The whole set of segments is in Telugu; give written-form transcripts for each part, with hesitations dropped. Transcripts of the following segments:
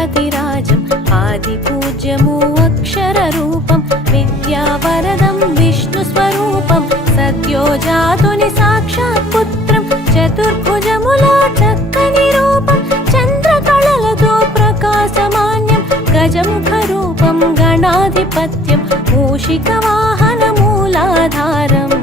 गणपतिराजम् आदिपूज्यमु अक्षररूपं विद्यावरदं विष्णुस्वरूपं सद्यो जातुनि साक्षात् पुत्रं चतुर्भुजमुला चक्कनि रूपं चन्द्रकళలతో प्रकाशमान्यं गजमुखरूपं गणाधिपत्यं मूषिकवाहनमूलाधारम्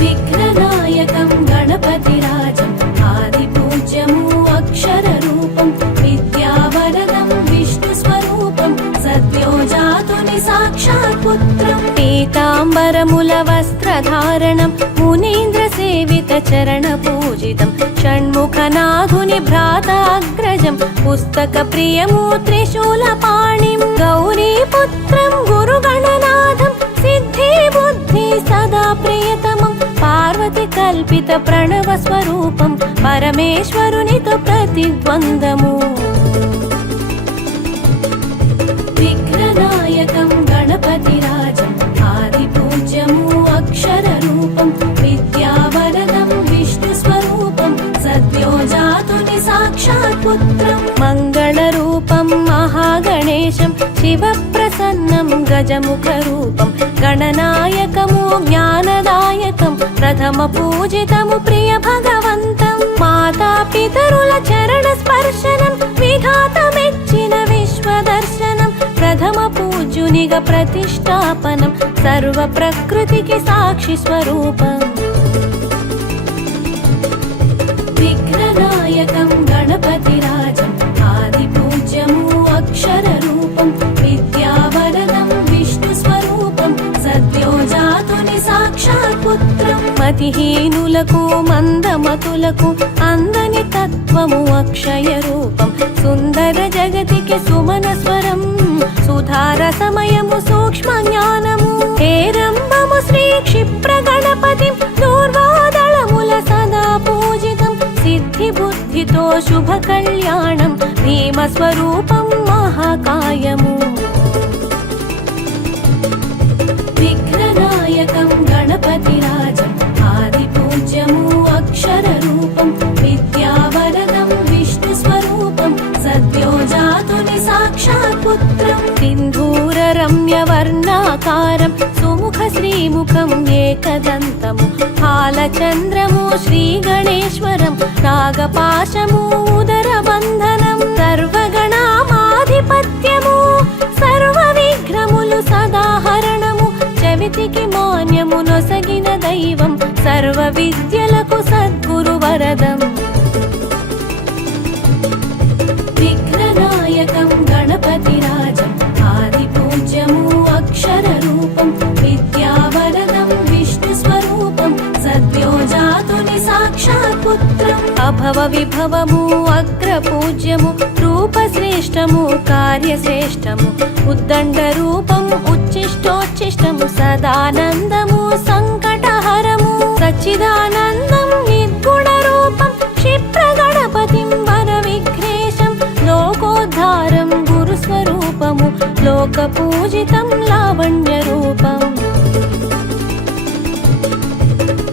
विघ्ननायकं गणपतिराजम् आदिपूज्यमु अक्षररूपं विद्यावरदं विष्णुस्वरूपं सद्यो जातुनि साक्षात् पुत्रं पीताम्बरमुलवस्त्रधारणं मुनीन्द्रसेवितचरणपूजितं षण्मुखनाथुनि भ्राताग्रजं पुस्तकप्रियमु त्रिशूलपाणिं गौरीपुत्रं गुरुगणनाथं सिद्धिबुद्धि सदा प्रियतमं पार्वती कल्पित प्रणवस्वरूपं परमेश्वरुनितो प्रतिद्वन्द्वमु विघ्ननायकं गणपतिराजम् आदिपूज्यमु अक्षररूपं विद्यावरदं विष्णुस्वरूपं सद्यो जातुनि साक्षात् पुत्रं मङ्गलरूपं महागणेशं शिवप्रसन्नं गजमुखरूपं गणनायकमु ज्ञानदायकं प्रथमपूजितमु प्रियभगवन्तं मातापितरुल चरणस्पर्शनं विधातमेच्चिन विश्वदर्शनं प्रथमपूज्युनिग प्रतिष्ठापनं सर्वप्रकृतिकि साक्षिस्वरूपम् विघ्ननायकं गणपतिराजम् आदिपूज्यमु अक्षररूपं विद्यावरदं विष्णुस्वरूपं सद्यो जातुनि साक्षात् पुत्रं मतिहीनुలకు మందమతులకు అందని తత్వము అక్షయరూపం సుందర జగతికి సుమన స్వరం సుధారసమయము సూక్ష్మ జ్ఞానము హేరంబము శ్రీ క్షిప్ర గణపతిం దూర్వాదళముల సదా పూజితం సిద్ధి బుద్ధితో శుభ కళ్యాణం భీమస్వరూపం మహాకాయము విఘ్ననాయకం గణపతిరాజం ఆదిపూజ్యము అక్షరరూపం విద్యావరదం విష్ణుస్వరూపం సద్యో జాతుని సాక్షాత్ పుత్రం సింధూరరమ్యవర్ణాకారం సుముఖ శ్రీముఖం ఏకదంతము హాలచంద్రము శ్రీగణేశ్వరం నాగపాశము ఉదరబంధనం సర్వగణామాధిపత్యము సర్వ విఘ్నములు సదాహరణము చవితికి మాన్యము నొసగిన దైవం సర్వ విద్యలకు సద్గురు వరదం విఘ్ననాయకం గణపతిరాజం ఆదిపూజ్యము అక్షరరూపం విద్యావరదం విష్ణుస్వరూపం సద్యో జాతుని సాక్షాత్ పుత్రం అభవ విభవము అగ్రపూజ్యము రూపశ్రేష్టము కార్యశ్రేష్టము ఉద్దండ రూపం ఉచ్చిష్టోచ్చిష్టము సదానందము సంకటహరము సచ్చిదానందం నిర్గుణ రూపం క్షిప్ర గణపతిం వర విఘ్నేశం లోకోద్ధారం గురుస్వరూపము లోక పూజితం లావణ్య రూపం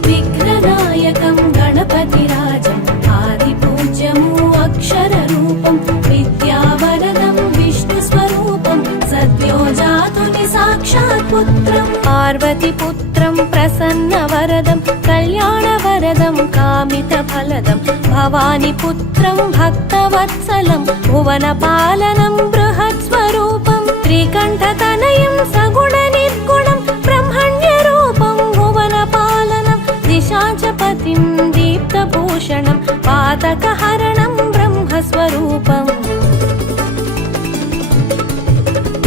విఘ్ననాయకం గణపతిరాజం ఆదిపూజ్యము అక్షరరూపం విద్యావరదం విష్ణుస్వరూపం సద్యో జాతుని సాక్షాత్ పుత్రం పార్వతి పుత్రం ప్రసన్నవరదం కళ్యాణవరదం కామితఫలదం భవాని పుత్రం భక్తవత్సలం భువనపాలనం బృహత్స్వరూపం త్రికంఠతనయం సగుణ నిర్గుణం బ్రహ్మణ్యరూపం భువనపాలనం దిశాచపతిం దీప్తభూషణం పాతకహరణం బ్రహ్మస్వరూపం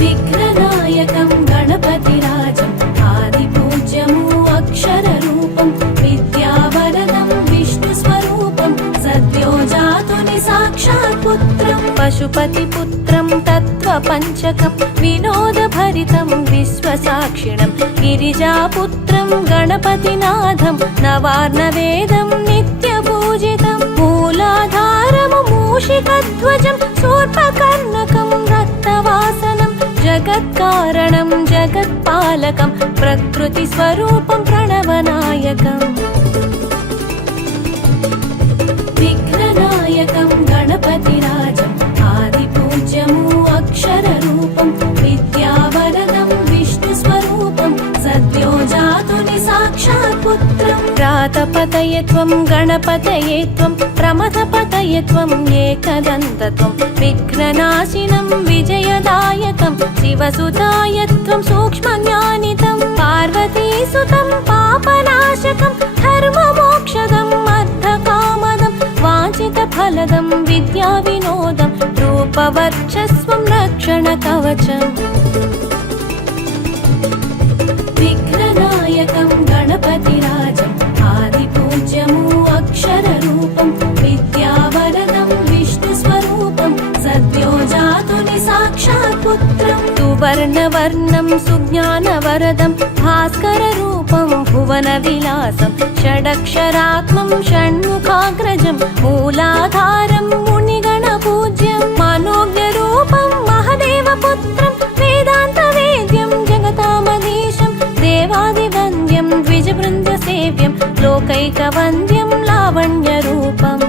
విఘ్ననాయకం గణపతిరాజం ఆదిపూజ్యము అక్షరరూపం విద్యావరదం విష్ణుస్వరూపం సద్యో జాతుని సాక్షాత్ పుత్రం పశుపతి పుత్రం తత్వపంచకం వినోదభరితం విశ్వసాక్షిణం గిరిజాపుత్రం గణపతినాథం నవార్ణవేదం నిత్యపూజితం మూలాధారము మూషికధ్వజం శూర్పకర్ణకం రక్తవాసనం జగత్కారణం జగత్పాలకం ప్రకృతి స్వరూపం ప్రణవనాయకం విఘ్ననాయకం గణపతి त्वं गणपतये त्वं प्रमथपतये त्वं एकदन्तत्वं विघ्ननाशिनं विजयदायकं शिवसुताय त्वं सूक्ष्मज्ञानितं पार्वतीसुतं पापनाशकं धर्ममोक्षदम् अर्धकामदं वाञ्छितफलदं विद्याविनोदं रूपवर्चस्वं रक्षणकवचम् विघ्ननायकं गणपतिराजम् आदिपूज्यमु अक्षररूपं विद्यावरदं विष्णुस्वरूपं सद्यो जातुनि साक्षात् पुत्रं सुवर्णवर्णं सुज्ञानवरदं भास्कररूपं भुवनविलासं षडक्षरात्मं षण्मुखाग्रजं मूलाधारं मुनिगणपूज्यं मनोज्ञरूपं महदेवपुत्रं वेदान्तवेद्यं जगतामधीशं देवादिवन्द्यं द्विजवृन्दसेव्यं लोकैकवन्द्यं लावण्यरूपम्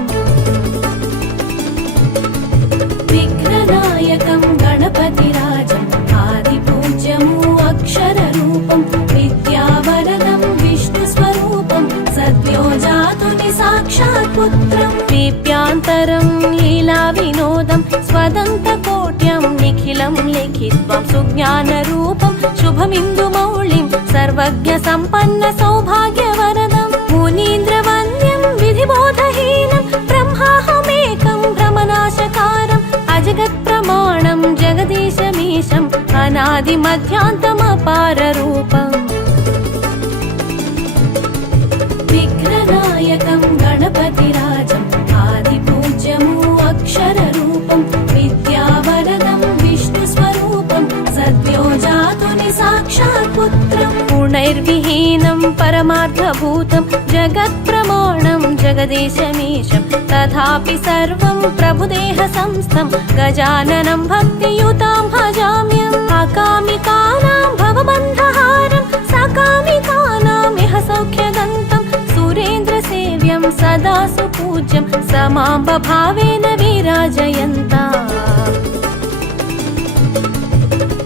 विघ्ननायकं गणपतिराजम् आदिपूज्यमु अक्षररूपं विद्यावरदं विष्णुस्वरूपं सद्यो जातुनि साक्षात् पुत्रं दीप्यान्तरं लीलाविनोदं स्वदन्तकोट्यं निखिलं लिखित्वा सुज्ञानरूपं शुभमिन्दुमौलिं सर्वज्ञसम्पन्नसौभाग्यवरदं मुनीन्द्रवन्द्यं विधिबोधहीनं ब्रह्माहमेकं भ्रमनाशकारम् अजगत्प्रमाणं जगदीशमीशम् अनादिमध्यान्तमपाररूपम् विघ्ननायकं गणपतिराजम् आदिपूज्यमु अक्षररूपं विद्यावरदं विष्णुस्वरूपं सद्यो जातुनि साक्षात् पुत्रं गुणैर्विहीनं परमार्थभूतं जगत्प्रमाणं जगदीशमीशं तथापि सर्वं प्रभुदेहसंस्थं गजाननं भक्तियुतां भजाम्यहम् अकामिकानां भवबन्धहारं सकामिकानां इह सौख्यदन्तं सुरेन्द्रसेव्यं सदा सुपूज्यं समाम्बभावेन विराजयन्ता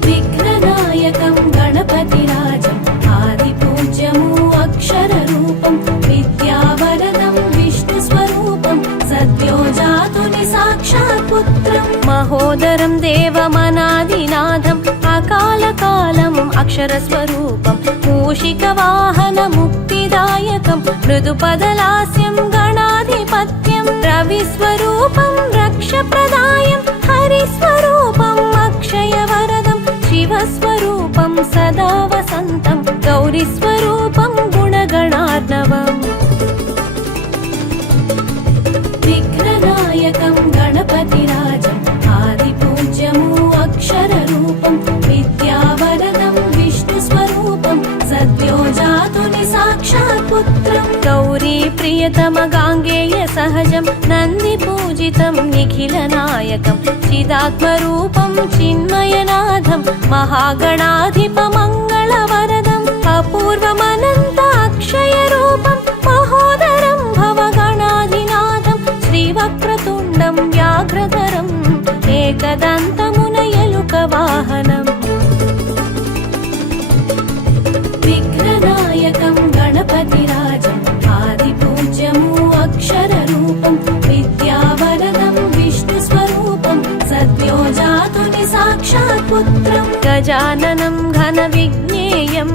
विघ्ननायकं गणपतिराजम् आदिपूज्यमु अक्षररूपं विद्यावरदं विष्णुस्वरूपं सद्यो जातुनि साक्षात् पुत्रं महोदरं देवमनादिनाथम् अकालकालम् अक्षरस्वरूपं मूषिकवाहनमुक्तिदायकं मृदुपदलास्यं गणाधिपत्यं रविस्वरूपं रक्षप्रदायं हरिस्वरूपम् अक्षयवरदं शिवस्वरूपं सदा वसन्तं गौरीस्वरूपं गुणगणार्णवम् विघ्ननायकं गणपतिराजम् आदिपूज्यमु अक्षररूपं विद्यावरदं विष्णुस्वरूपं सद्यो जातुनि साक्षात् पुत्रं गौरीप्रियतमगाङ्गेयसहजं नन्दिपूजितं निखिलनायकं चिदात्मरूपं चिन्मयनाथं महागणाधिपमङ्गलवरदम् अपूर्वमनन्ताक्षयरूपं महोदरं भवगणाधिनाथं श्रीवक्रतुण्डं व्याघ्रधरम् एकदन्तमुनयलुकवाहनम् विघ्ननायकं गणपतिराजम् आदिपूज्यमु अक्षररूपं विद्यावरदं विष्णुस्वरूपं सद्यो जातुनि साक्षात् पुत्रं गजाननं घनविज्ञेयं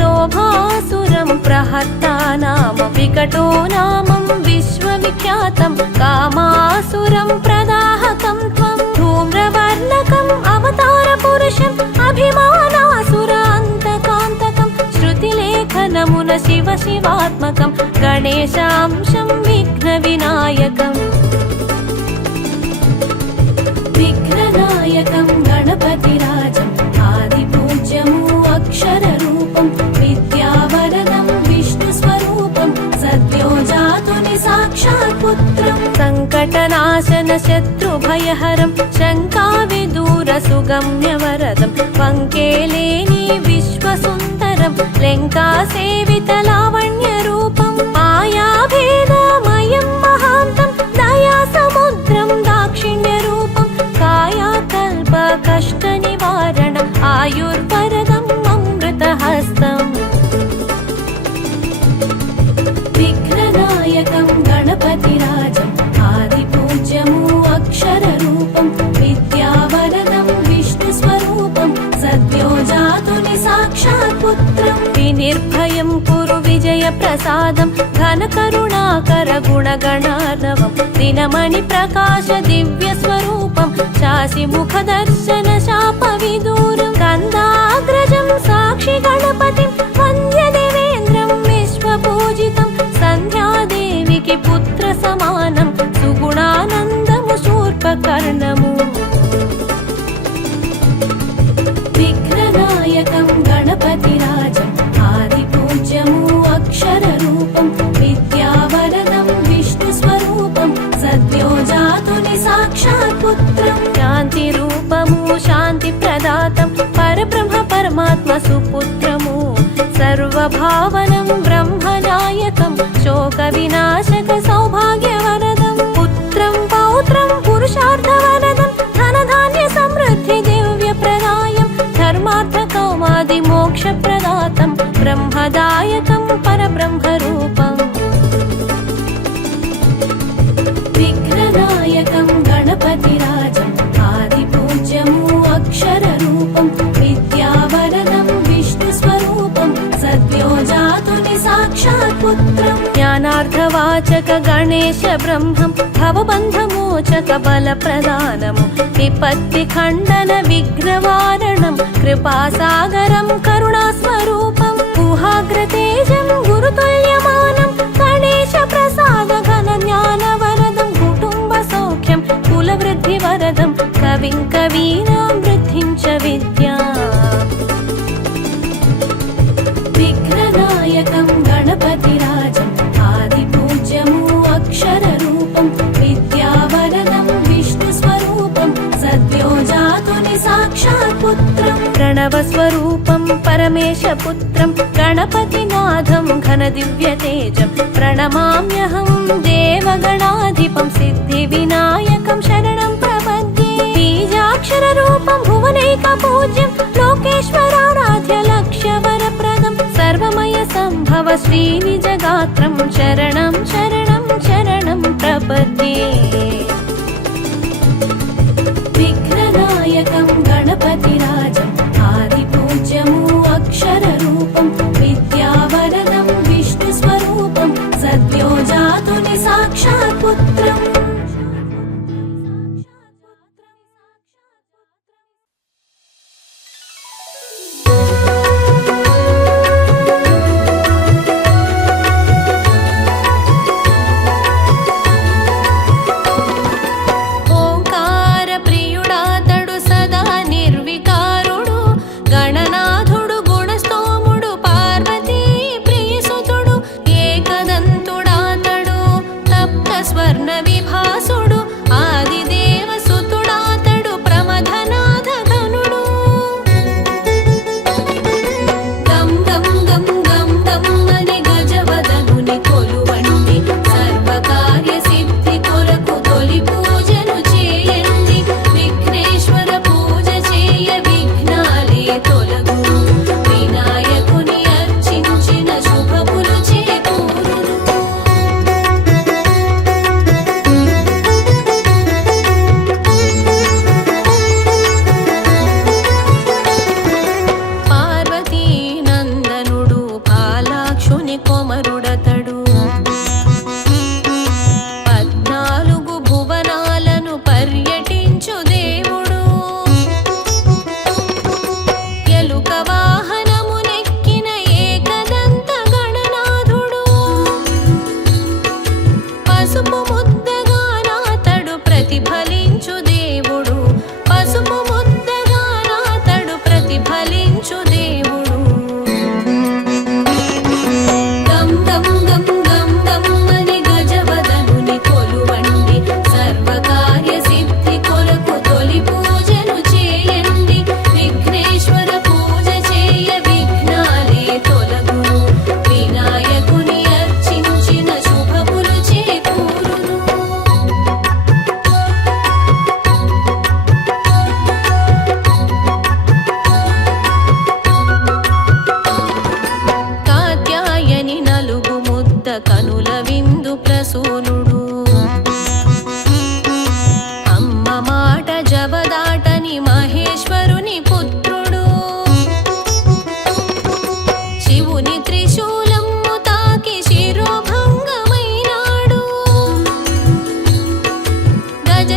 लोभासुरं प्रहर्तानाम विकटो नामं विश्वविख्यातं कामासुरं प्रदाहकं त्वं धूम्रवर्णकम् अवतारपुरुषम् अभिमानासुरान्तकान्तकं श्रुतिलेखनमुन शिव शिवात्मकं गणेशांशं विघ्नविनायकम् विघ्ननायकं गणपतिराजम् आदिपूज्यमु अक्षररूपं विद्यावरदं विष्णुस्वरूपं सद्यो जातुनि साक्षात् पुत्रं सङ्कटनाशन शत्रुभयहरं शङ्काविदूरसुगम्यवरदं पङ्केलेनि विश्वसुन्दरं लङ्कासेवितलावण्यरूपं मायाभेदमयं महान्तं दयासमुद्रं दाक्षिण्यरूपं कायाकल्पकष्टनिवारणम् आयुर्वरदम् अमृतहस्तम् विघ्ननाय निर्भयं कुरु विजयप्रसादं घनकरुणाकर गुणगणार्णवं दिनमणि प्रकाश दिव्यस्वरूपं शासिमुखदर्शन शापविदूरं कन्दाग्रजं साक्षि गणपतिं वन्द्य देवेन्द्रं विश्वपूजितं सन्ध्यादेविकी पुत्रसमानं सुगुणानन्दमु शूर्पकर्णमु विघ्ननायकं गणपतिराजम् आदिपूज्यमु अक्षररूपं विद्यावरदं विष्णुस्वरूपं सद्यो जातुनि साक्षात् पुत्रं शान्तिरूपमु शान्तिप्रदातं परब्रह्म परमात्म सुपुत्रमु सर्वभावनं ब्रह्मनायकं शोकविनाशक सौभाग्यवरदं पुत्रं पौत्रं पुरुषार्थवरदं धनधान्य समृद्धि दिव्यप्रदायं धर्मार्थकौमादिमोक्षप्रदातं ब्रह्मदायकं परब्रह्मरूपम् विघ्ननायकं गणपतिराजम् आदिपूज्यमु अक्षररूपं विद्यावरदं विष्णुस्वरूपं सद्यो जातुनि साक्षात् पुत्रं ज्ञानार्थवाचक गणेश ब्रह्मं भवबन्धमोचक बलप्रदानम् विपत्तिखण्डन विघ्नवारणं कृपासागरं करुणास्वरूपं गुहाग्रतेजं गुरुतुल्यमानं गणेशप्रसाद घनज्ञानवरदं कुटुम्बसौख्यं कुलवृद्धिवरदं कविं कवीनां वृद्धिं च विद्याम् विघ्ननायकं गणपतिराजम् आदिपूज्यमु अक्षररूपं विद्यावरदं विष्णुस्वरूपं सद्यो जातुनि साक्षात् पुत्रं प्रणवस्वरूपं परमेशपुत्रं गणपतिनाथं घनदिव्यतेजं प्रणमाम्यहं देवगणाधिपं सिद्धिविनायकं शरणं प्रपद्ये बीजाक्षररूपं भुवनैकपूज्यं लोकेश्वराराध्य लक्ष्यवरप्रदं सर्वमय सम्भव श्रीनिजगात्रं शरणं शरणं शरणं प्रपद्ये विघ्ननायकं गणपतिराजम् आदिपूज्यमु अक्षररूपं विद्यावरदं विष्णुस्वरूपं सद्यो जातुनि साक्षात् पुत्रम्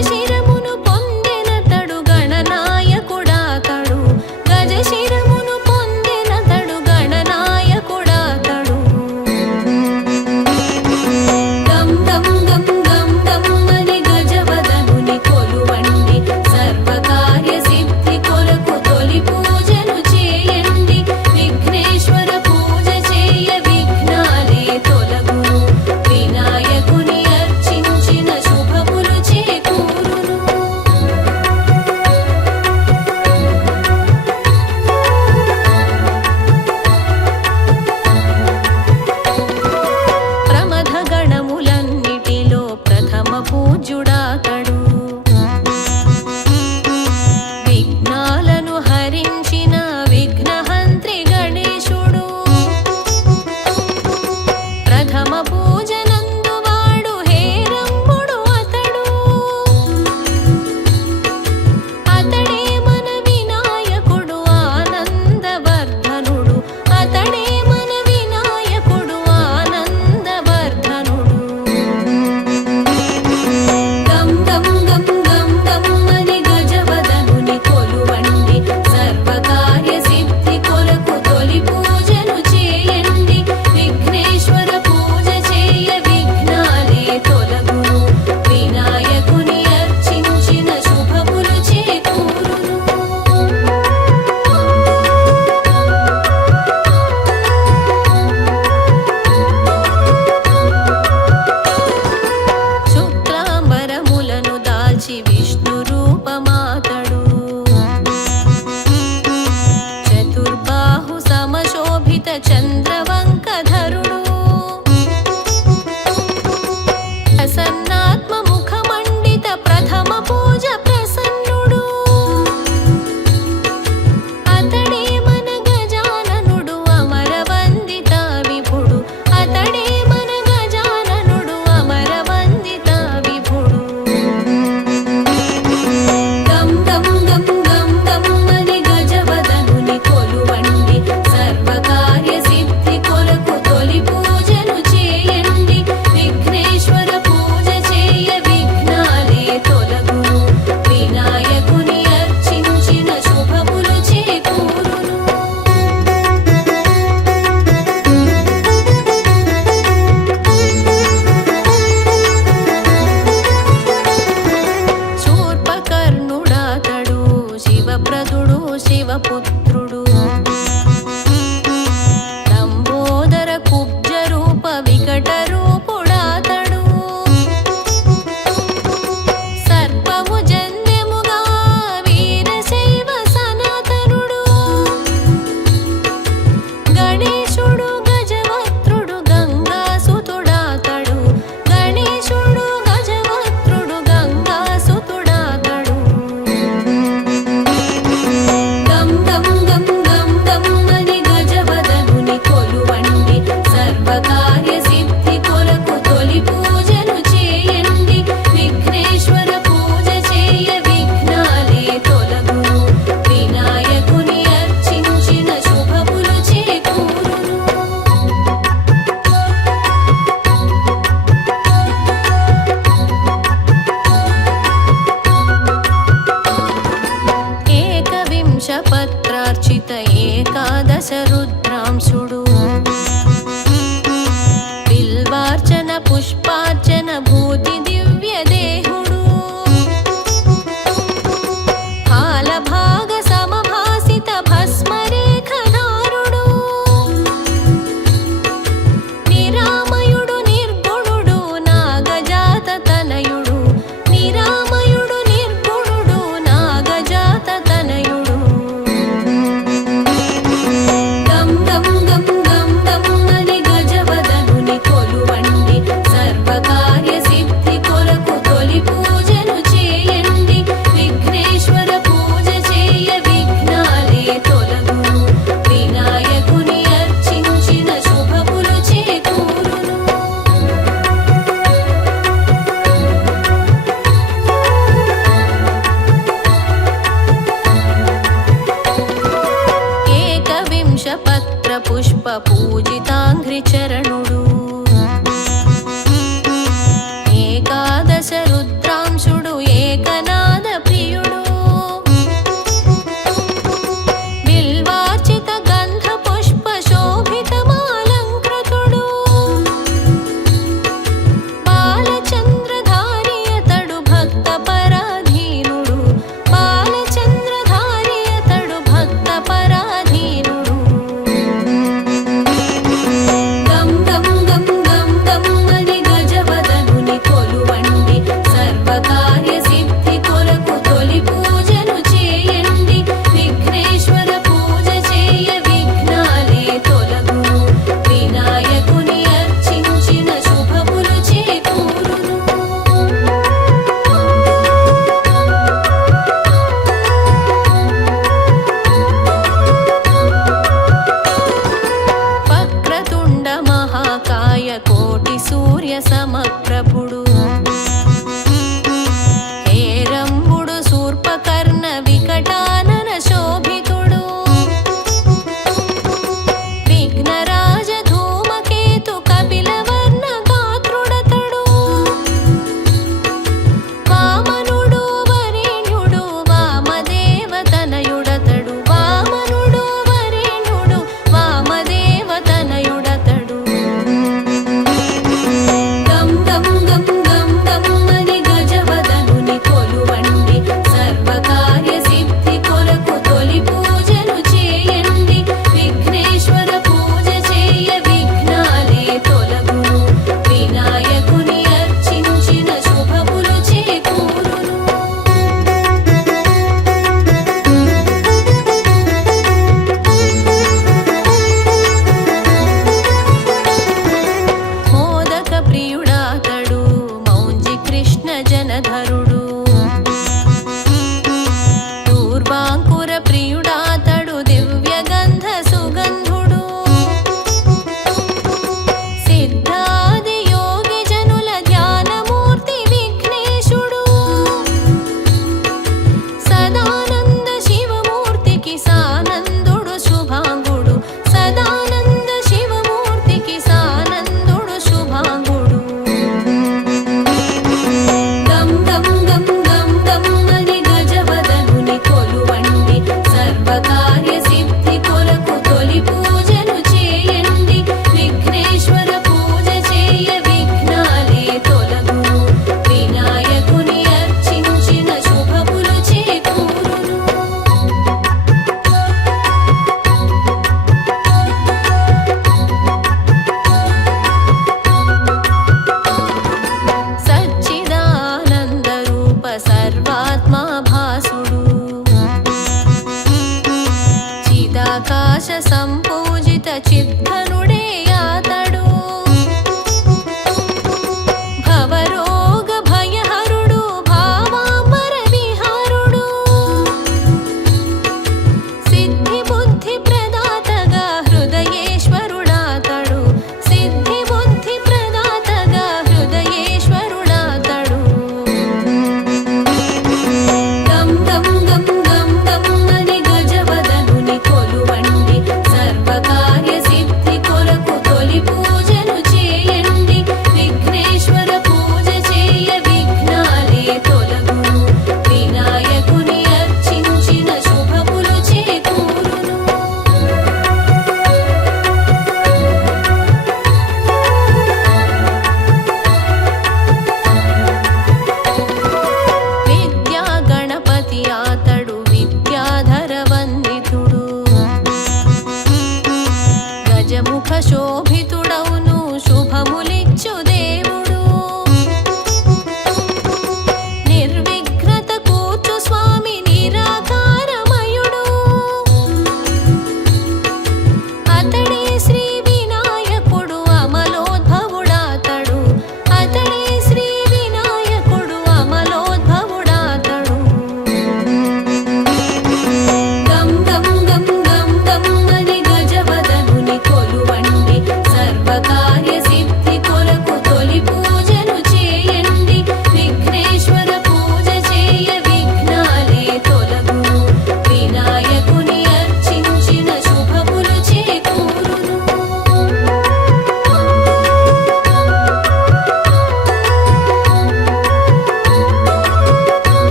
గజశిరమును పొందెనతడు గణనాయకుడాతడు గజశిరమును పొందెనతడు గణనాయకుడాతడు గం గం గం గం గం అని గజవదనుని కొలువండి సర్వకార్య సిద్ధి కొరకు తొలి పూజను చేయండి విఘ్నేశ్వర పూజ చేయ విఘ్నాలే తొలగును వినాయకుని అర్చించిన శుభములు చేకూరును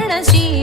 గణశీల